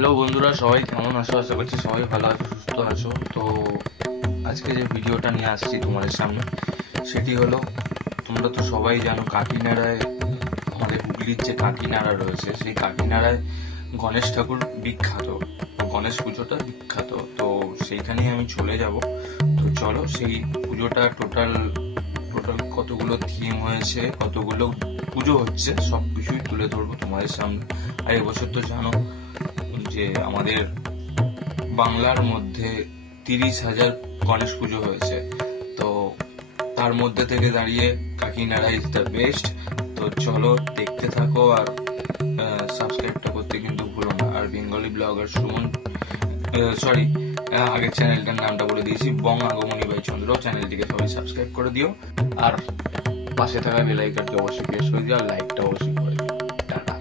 Hello বন্ধুরা, সবাই কেমন আছো? আশা করছি সবাই ভালো আছো, সুস্থ আছো। তো আজকে যে ভিডিওটা নিয়ে আসছি তোমাদের সামনে, সেটি হলো, তোমরা তো সবাই জানো কাকিনাড়ায়, আমাদের হুগলির যে কাকিনাড়া রয়েছে, সেই কাকিনাড়ায় গণেশ ঠাকুর বিখ্যাত, গণেশ পুজোটা বিখ্যাত। তো সেইখানেই আমি চলে যাব। তো চলো, সেই পুজোটা টোটাল কতগুলো থিম হয়েছে, কতগুলো পুজো হচ্ছে, সবকিছুই তুলে ধরবো তোমাদের সামনে। আর এবছর তো জানো যে আমাদের বাংলার মধ্যে 30,000 গণেশ পুজো হয়েছে। তো তার মধ্যে থেকে দাঁড়িয়ে কাকিনাড়া ইজ দ্য বেস্ট। তো চলো দেখতে থাকো, আর সাবস্ক্রাইবটা করতে কিন্তু ভুলো না। আর বেঙ্গলি ব্লগার সুমন, সরি, আগের চ্যানেলটার নামটা বলে দিয়েছি, বং আগমনী বাই চন্দ্র, চ্যানেলটিকে সবাই সাবস্ক্রাইব করে দিও। আর পাশে থাকা বেল আইকনটি অবশ্যই প্রেস করে দিও, আর লাইকটা অবশ্যই করে দিও। Tata.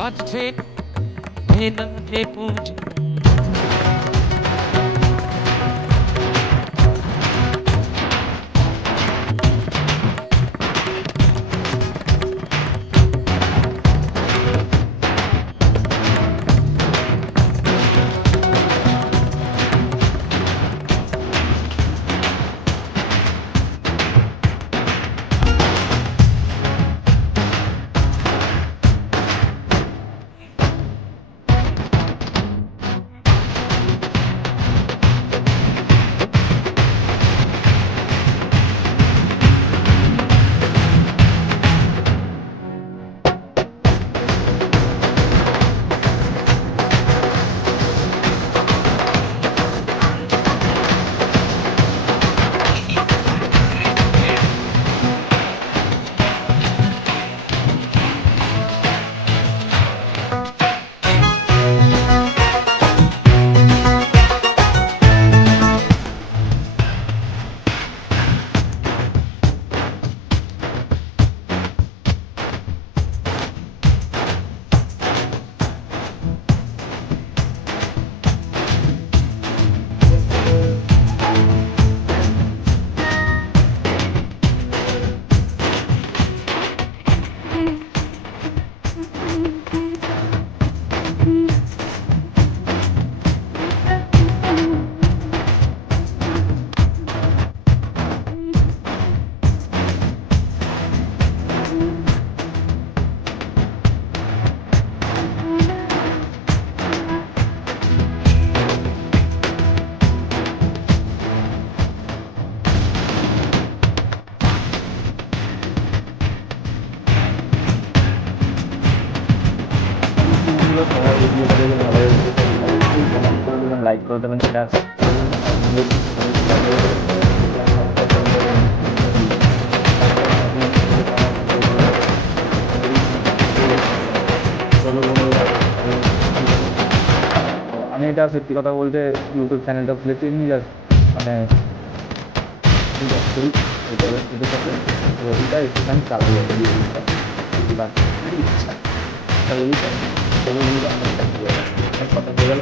But to take in the people. Like করে দেবেন, সেটা আমি এটা সত্যি কথা বলতে ইউটিউব চ্যানেলটা খুলেছি জাস্ট মানে রবিটা একটুখানি চালাবো ইচ্ছা কথা বলে গেল।